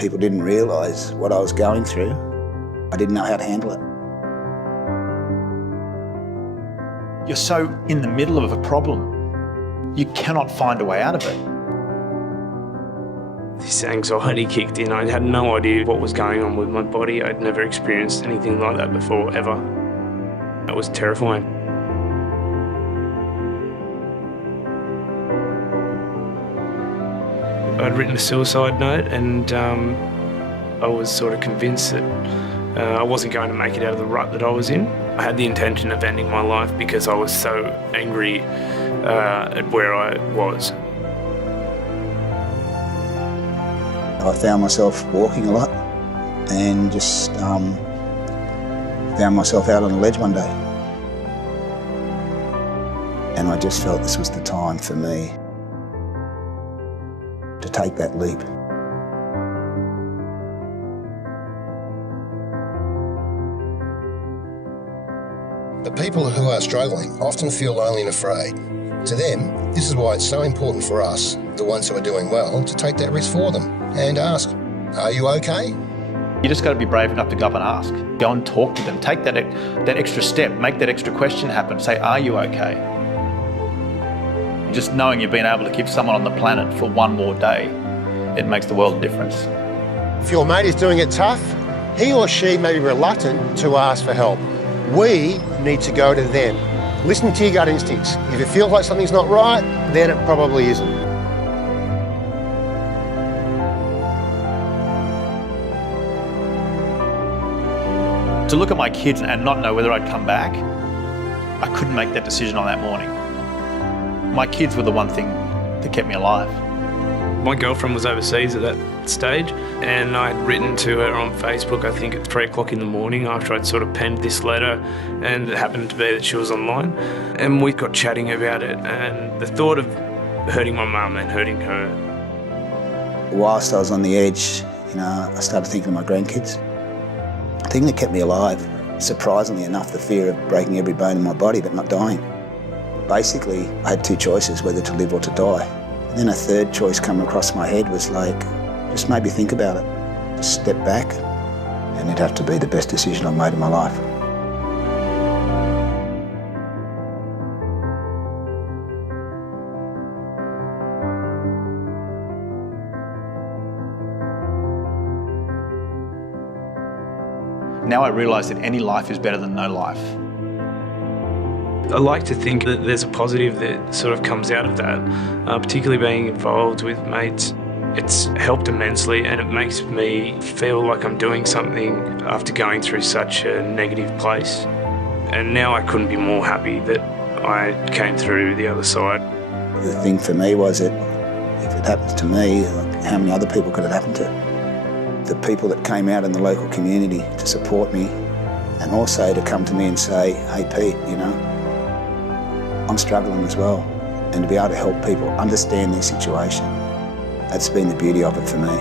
people didn't realise what I was going through. I didn't know how to handle it. You're so in the middle of a problem, you cannot find a way out of it. This anxiety kicked in. I had no idea what was going on with my body. I'd never experienced anything like that before, ever. It was terrifying. I'd written a suicide note, and I was sort of convinced that I wasn't going to make it out of the rut that I was in. I had the intention of ending my life because I was so angry at where I was. I found myself walking a lot and just found myself out on a ledge one day. And I just felt this was the time for me to take that leap. But people who are struggling often feel lonely and afraid. To them, this is why it's so important for us, the ones who are doing well, to take that risk for them and ask, are you okay? You just got to be brave enough to go up and ask. Go and talk to them. Take that extra step. Make that extra question happen. Say, are you okay? Just knowing you've been able to keep someone on the planet for one more day, it makes the world a difference. If your mate is doing it tough, he or she may be reluctant to ask for help. We need to go to them. Listen to your gut instincts. If it feels like something's not right, then it probably isn't. To look at my kids and not know whether I'd come back, I couldn't make that decision on that morning. My kids were the one thing that kept me alive. My girlfriend was overseas at that stage, and I'd written to her on Facebook, I think at 3 o'clock in the morning, after I'd sort of penned this letter, and it happened to be that she was online. And we got chatting about it, and the thought of hurting my mum and hurting her. Whilst I was on the edge, I started thinking of my grandkids. The thing that kept me alive, surprisingly enough, the fear of breaking every bone in my body but not dying. Basically, I had two choices, whether to live or to die. And then a third choice come across my head was like, just maybe think about it. Just step back, and it'd have to be the best decision I've made in my life. Now I realise that any life is better than no life. I like to think that there's a positive that sort of comes out of that, particularly being involved with mates. It's helped immensely, and it makes me feel like I'm doing something after going through such a negative place. And now I couldn't be more happy that I came through the other side. The thing for me was that if it happens to me, how many other people could it happen to? The people that came out in the local community to support me, and also to come to me and say, hey Pete, I'm struggling as well, and to be able to help people understand their situation, that's been the beauty of it for me.